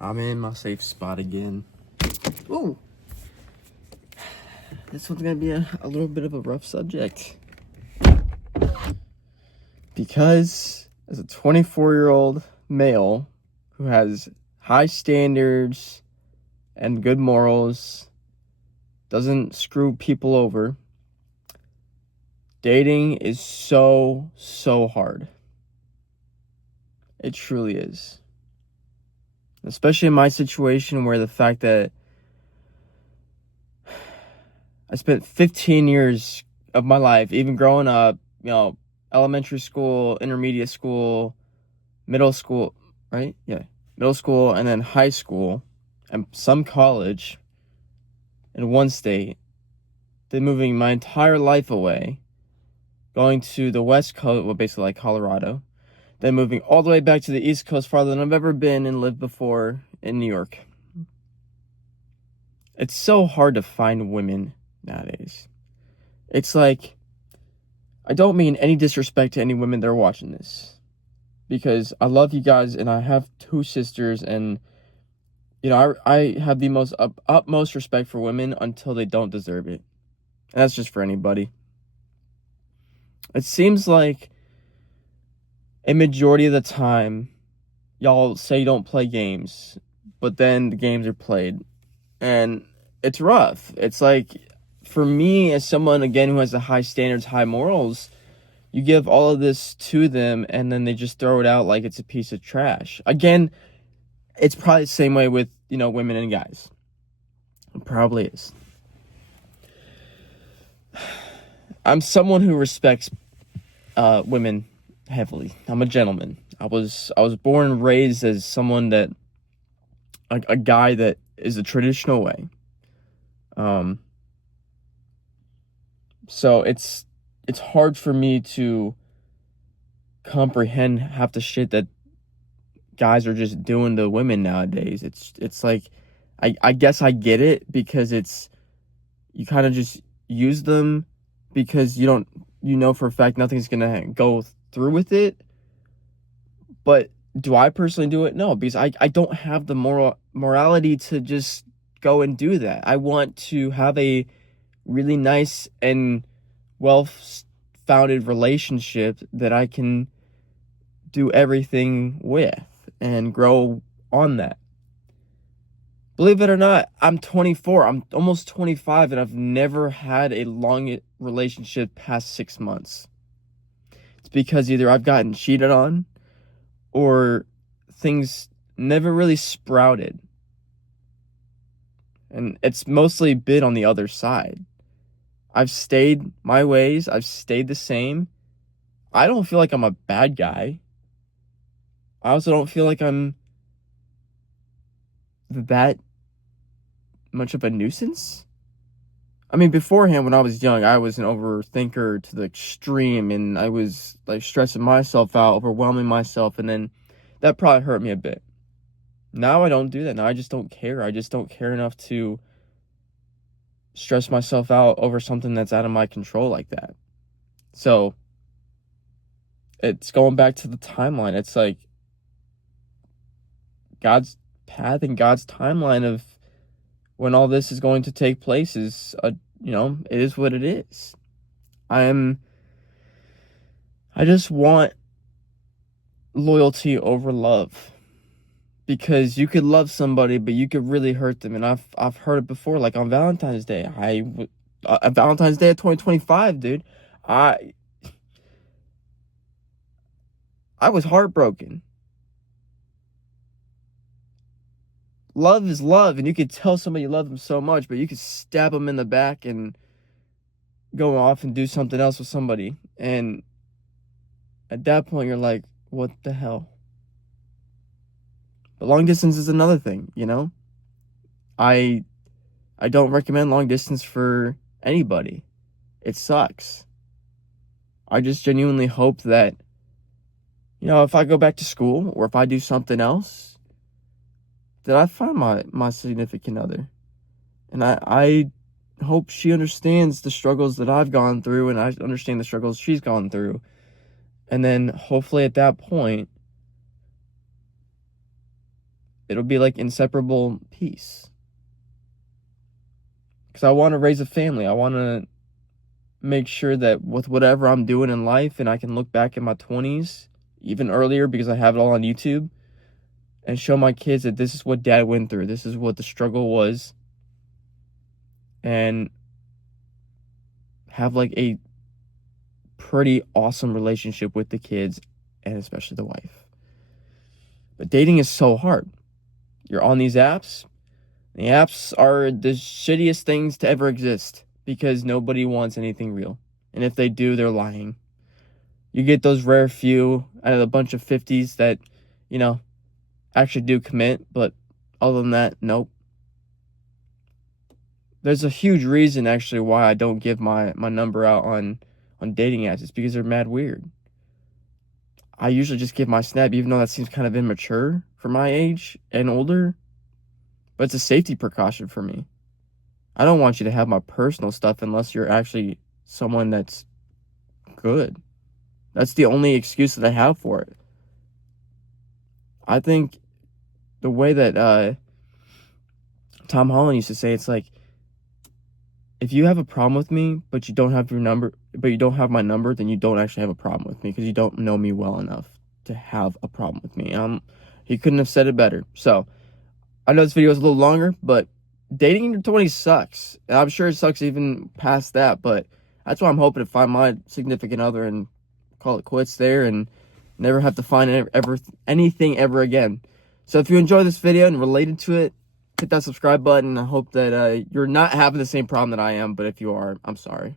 I'm in my safe spot again. Ooh. This one's gonna be a little bit of a rough subject. Because as a 24-year-old male who has high standards and good morals, doesn't screw people over, dating is so hard. It truly is. Especially in my situation where the fact that I spent 15 years of my life, even growing up, elementary school, intermediate school, middle school, right? Yeah. Middle school and then high school and some college in one state, then moving my entire life away, going to the West Coast, well, basically like Colorado, then moving all the way back to the East Coast, farther than I've ever been and lived before in New York. It's so hard to find women nowadays. It's like, I don't mean any disrespect to any women that are watching this, because I love you guys and I have two sisters, and I have the most utmost respect for women until they don't deserve it. And that's just for anybody. It seems like a majority of the time, y'all say you don't play games, but then the games are played. And it's rough. It's like, for me, as someone, again, who has the high standards, high morals, you give all of this to them, and then they just throw it out like it's a piece of trash. Again, it's probably the same way with, women and guys. It probably is. I'm someone who respects women heavily. I'm a gentleman. I was born and raised as someone that, a guy that is the traditional way. So it's hard for me to comprehend half the shit that guys are just doing to women nowadays. It's like, I guess I get it, because you kind of just use them because you know for a fact nothing's gonna go through with it. But do I personally do it? No, because I don't have the morality to just go and do that. I want to have a really nice and well-founded relationship that I can do everything with and grow on that. Believe it or not, I'm 24. I'm almost 25, and I've never had a long relationship past 6 months. It's because either I've gotten cheated on or things never really sprouted. And it's mostly been on the other side. I've stayed my ways. I've stayed the same. I don't feel like I'm a bad guy. I also don't feel like I'm that much of a nuisance. I mean, beforehand, when I was young, I was an overthinker to the extreme, and I was like stressing myself out, overwhelming myself, and then that probably hurt me a bit. Now I don't do that. Now I just don't care. I just don't care enough to stress myself out over something that's out of my control like that. So it's going back to the timeline. It's like God's path and God's timeline of when all this is going to take place is, it is what it is. I just want loyalty over love, because you could love somebody, but you could really hurt them. And I've heard it before, like on Valentine's Day. Valentine's Day of 2025, dude, I was heartbroken. Love is love, and you could tell somebody you love them so much, but you could stab them in the back and go off and do something else with somebody. And at that point, you're like, what the hell? But long distance is another thing, I don't recommend long distance for anybody. It sucks. I just genuinely hope that, if I go back to school or if I do something else, that I find my significant other. And I hope she understands the struggles that I've gone through, and I understand the struggles she's gone through. And then hopefully at that point, it'll be like inseparable piece. Because I want to raise a family. I want to make sure that with whatever I'm doing in life, and I can look back in my 20s, even earlier, because I have it all on YouTube, and show my kids that this is what dad went through. This is what the struggle was. And have like a pretty awesome relationship with the kids, and especially the wife. But dating is so hard. You're on these apps. The apps are the shittiest things to ever exist because nobody wants anything real. And if they do, they're lying. You get those rare few out of a bunch of 50s that, actually do commit. But other than that, nope. There's a huge reason, actually, why I don't give my number out on dating apps. It's because they're mad weird. I usually just give my snap, even though that seems kind of immature for my age and older. But it's a safety precaution for me. I don't want you to have my personal stuff unless you're actually someone that's good. That's the only excuse that I have for it. I think the way that Tom Holland used to say, it's like, if you have a problem with me, but you don't have my number, then you don't actually have a problem with me because you don't know me well enough to have a problem with me. He couldn't have said it better. So, I know this video is a little longer, but dating in your 20s sucks. And I'm sure it sucks even past that, but that's why I'm hoping to find my significant other and call it quits there and never have to find anything ever again. So if you enjoyed this video and related to it, hit that subscribe button. I hope that you're not having the same problem that I am, but if you are, I'm sorry.